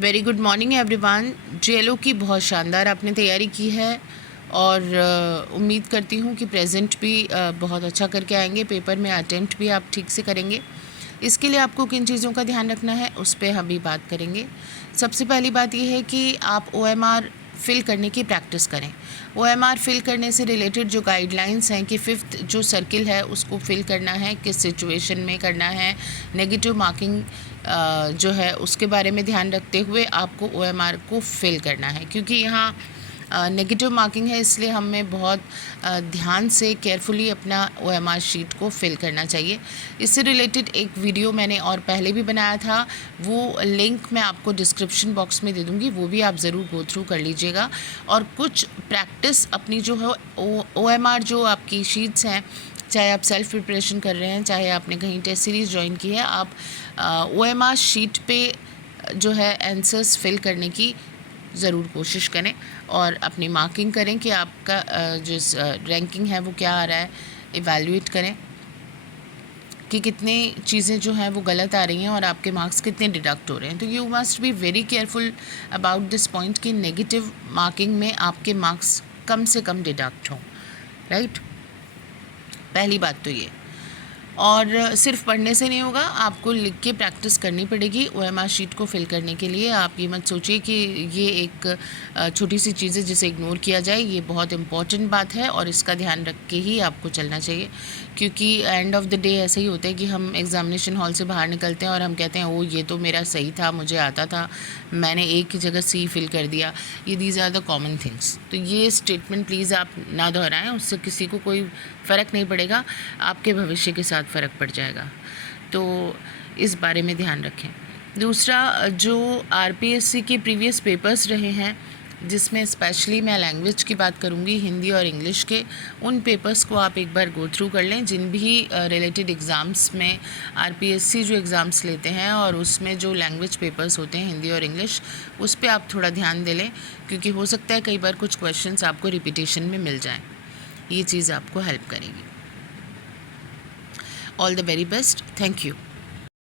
Very good morning everyone. JLO की बहुत शानदार आपने तैयारी की है और उम्मीद करती हूँ कि प्रेजेंट भी बहुत अच्छा करके आएंगे। पेपर में अटेम्प्ट भी आप ठीक से करेंगे। इसके लिए आपको किन चीज़ों का ध्यान रखना है उस पर हम भी बात करेंगे। सबसे पहली बात यह है कि आप OMR फिल करने की प्रैक्टिस करें। OMR फिल करने से रिलेटेड जो गाइडलाइंस हैं कि फिफ्थ जो सर्किल है उसको फिल करना है, किस सिचुएशन में करना है, नेगेटिव मार्किंग जो है उसके बारे में ध्यान रखते हुए आपको OMR को फिल करना है। क्योंकि यहाँ नेगेटिव मार्किंग है, इसलिए हमें बहुत ध्यान से केयरफुली अपना OMR शीट को फिल करना चाहिए। इससे रिलेटेड एक वीडियो मैंने और पहले भी बनाया था, वो लिंक मैं आपको डिस्क्रिप्शन बॉक्स में दे दूँगी, वो भी आप ज़रूर गो थ्रू कर लीजिएगा। और कुछ प्रैक्टिस अपनी जो है OMR जो आपकी शीट्स हैं, चाहे आप सेल्फ प्रिपरेशन कर रहे हैं, चाहे आपने कहीं टेस्ट सीरीज़ ज्वाइन की है, आप OMR शीट पे जो है आंसर्स फिल करने की ज़रूर कोशिश करें और अपनी मार्किंग करें कि आपका जो रैंकिंग है वो क्या आ रहा है। इवैल्यूएट करें कि कितने चीज़ें जो हैं वो गलत आ रही हैं और आपके मार्क्स कितने डिडक्ट हो रहे हैं। तो you must be very careful about this point कि नेगेटिव मार्किंग में आपके मार्क्स कम से कम डिडक्ट हों। राइट, पहली बात तो ये। और सिर्फ पढ़ने से नहीं होगा, आपको लिख के प्रैक्टिस करनी पड़ेगी OMR शीट को फिल करने के लिए। आप ये मत सोचिए कि ये एक छोटी सी चीज़ है जिसे इग्नोर किया जाए। ये बहुत इंपॉर्टेंट बात है और इसका ध्यान रख के ही आपको चलना चाहिए। क्योंकि एंड ऑफ द डे ऐसा ही होता है कि हम एग्ज़ामिनेशन हॉल से बाहर निकलते हैं और हम कहते हैं ओ ये तो मेरा सही था, मुझे आता था, मैंने एक की जगह C फिल कर दिया। ये these are the common things. तो ये स्टेटमेंट प्लीज़ आप ना दोहराएं, उससे किसी को कोई फ़र्क नहीं पड़ेगा, आपके भविष्य के साथ फ़र्क पड़ जाएगा। तो इस बारे में ध्यान रखें। दूसरा, जो RPSC के प्रीवियस पेपर्स रहे हैं, जिसमें स्पेशली मैं लैंग्वेज की बात करूँगी, हिंदी और इंग्लिश के, उन पेपर्स को आप एक बार गो थ्रू कर लें। जिन भी रिलेटेड एग्ज़ाम्स में RPSC जो एग्ज़ाम्स लेते हैं और उसमें जो लैंग्वेज पेपर्स होते हैं हिंदी और इंग्लिश, उस पर आप थोड़ा ध्यान दे लें। क्योंकि हो सकता है कई बार कुछ क्वेश्चंस आपको रिपीटेशन में मिल जाएं। ये चीज़ आपको हेल्प करेगी। All the very best. Thank you.